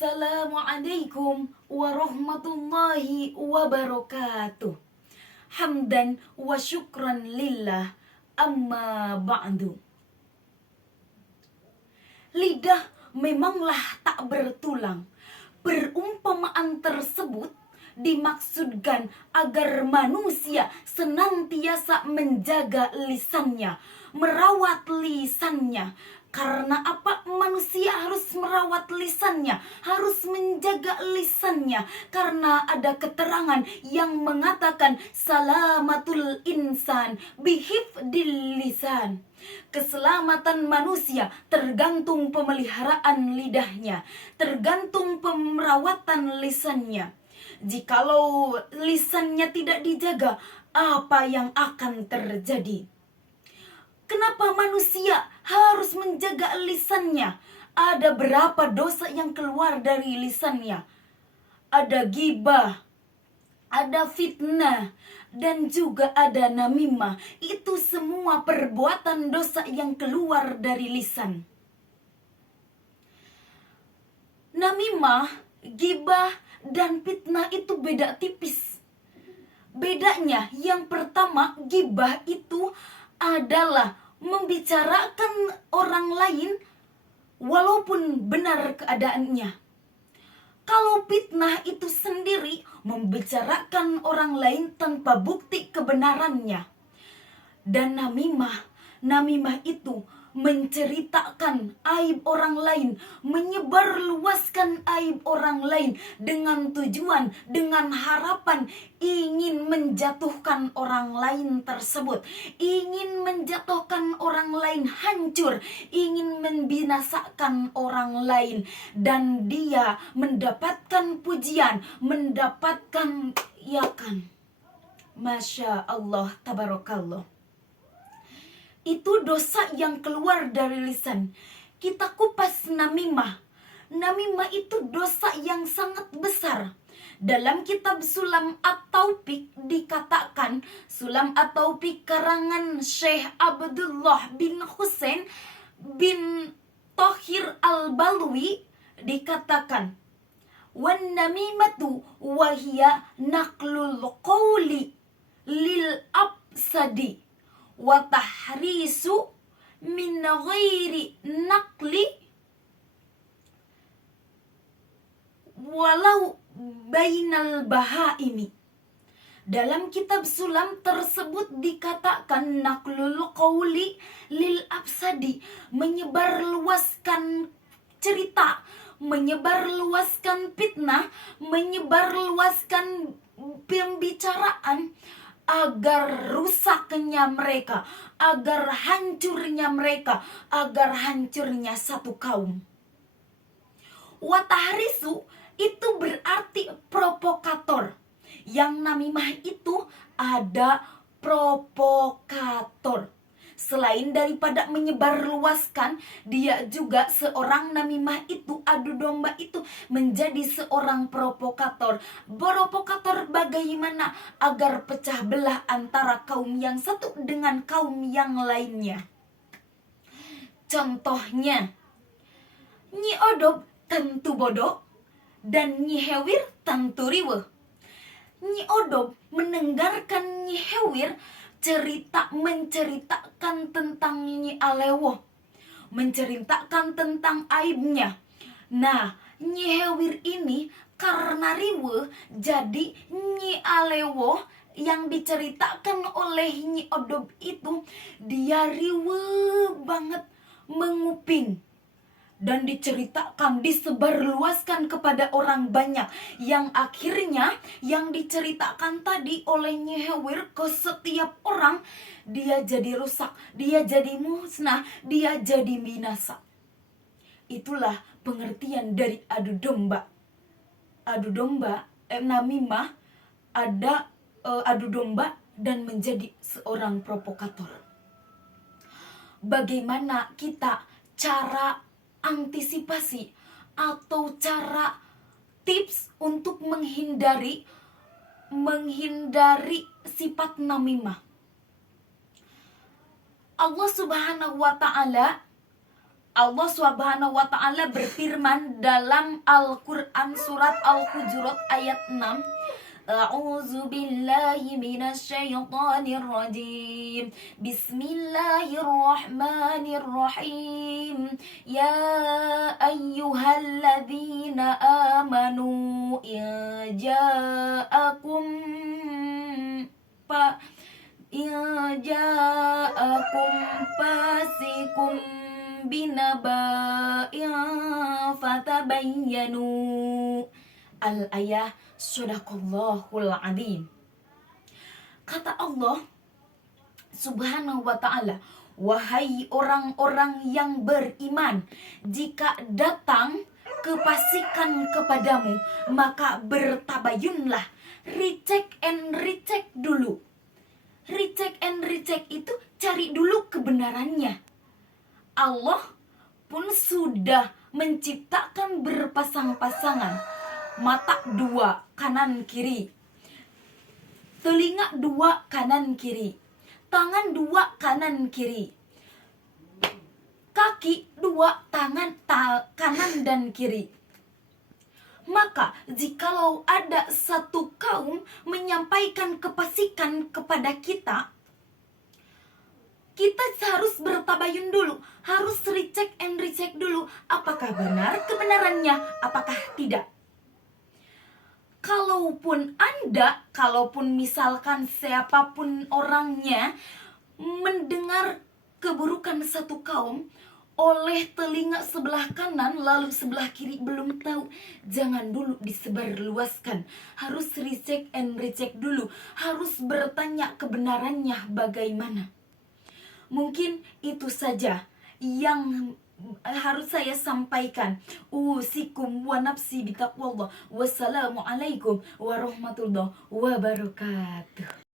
Assalamualaikum warahmatullahi wabarakatuh. Hamdan wa syukran lillah, amma ba'du. Lidah memanglah tak bertulang. Perumpamaan tersebut dimaksudkan agar manusia senantiasa menjaga lisannya, merawat lisannya. Karena apa? Manusia harus merawat lisannya, harus menjaga lisannya. Karena ada keterangan yang mengatakan salamatul insan bihifdil lisan. Keselamatan manusia tergantung pemeliharaan lidahnya, tergantung pemerawatan lisannya. Jikalau lisannya tidak dijaga, apa yang akan terjadi? Kenapa manusia harus menjaga lisannya? Ada berapa dosa yang keluar dari lisannya? Ada ghibah, ada fitnah, dan juga ada namimah. Itu semua perbuatan dosa yang keluar dari lisan. Namimah, ghibah, dan fitnah itu beda tipis. Bedanya yang pertama, ghibah itu adalah membicarakan orang lain walaupun benar keadaannya. Kalau fitnah itu sendiri membicarakan orang lain tanpa bukti kebenarannya. Dan namimah itu menceritakan aib orang lain, menyebarluaskan aib orang lain dengan tujuan, dengan harapan ingin menjatuhkan orang lain tersebut, ingin menjatuhkan orang lain hancur, ingin membinasakan orang lain, dan dia mendapatkan pujian, mendapatkan yakan. Masya Allah, tabarakallah. Itu dosa yang keluar dari lisan. Kita kupas namimah. Namimah itu dosa yang sangat besar. Dalam kitab Sulam At-Taufiq dikatakan, Sulam At-Taufiq karangan Syekh Abdullah bin Husain bin Thohir Al-Balwi dikatakan, wan namimatu wahiya naqlul qawli lil absadi wa tahrisu min ghairi naqli walau bainal bahaimi. Dalam kitab Sulam tersebut dikatakan naqlul qawli lil absadi, menyebarluaskan cerita, menyebarluaskan fitnah, menyebarluaskan pembicaraan agar rusaknya mereka, agar hancurnya mereka, agar hancurnya satu kaum. Watahrisu itu berarti provokator. Yang namimah itu ada provokator. Selain daripada menyebarluaskan, dia juga seorang namimah itu, adu domba itu menjadi seorang provokator. Provokator bagaimana? Agar pecah belah antara kaum yang satu dengan kaum yang lainnya. Contohnya, Nyi Odob tentu bodoh dan Nyi Hewir tentu riweuh. Nyi Odob mendengarkan Nyi Hewir menceritakan tentang Nyi Alewo, menceritakan tentang aibnya. Nah, Nyi Hewir ini karena riweuh, jadi Nyi Alewo yang diceritakan oleh Nyi Odob itu, dia riweuh banget menguping. Dan diceritakan, disebarluaskan kepada orang banyak. Yang akhirnya yang diceritakan tadi oleh Nyi Hewir ke setiap orang, dia jadi rusak, dia jadi musnah, dia jadi binasa. Itulah pengertian dari adu domba. Adu domba, namimah, ada adu domba dan menjadi seorang provokator. Bagaimana kita cara antisipasi atau cara tips untuk menghindari sifat namimah? Allah Subhanahu wa ta'ala Allah Subhanahu wa taala berfirman dalam Al-Qur'an surat Al-Hujurat ayat 6, A'udzu billahi minasy syaithanir rajim. Bismillahirrahmanirrahim. Ya ayyuhalladzina amanu in ja'akum fasikum binaba'in fatabayyanu. Al-ayah. Sadaqallahul adzim. Kata Allah Subhanahu wa ta'ala, wahai orang-orang yang beriman, jika datang kefasikan kepadamu, maka bertabayunlah. Recheck and recheck dulu. Recheck and recheck itu cari dulu kebenarannya. Allah pun sudah menciptakan berpasang-pasangan. Mata dua, kanan kiri. Telinga dua, kanan kiri. Tangan dua, kanan kiri. Kaki dua, kanan dan kiri. Maka jikalau ada satu kaum menyampaikan kefasikan kepada kita, kita harus bertabayun dulu, harus recheck and recheck dulu, apakah benar kebenarannya, apakah tidak. Kalaupun misalkan siapapun orangnya mendengar keburukan satu kaum oleh telinga sebelah kanan lalu sebelah kiri belum tahu, jangan dulu disebarluaskan. Harus recheck and recheck dulu, harus bertanya kebenarannya bagaimana. Mungkin itu saja yang harus saya sampaikan. Usikum wa nafsi bitaqwallah. Wassalamualaikum warahmatullahi wabarakatuh.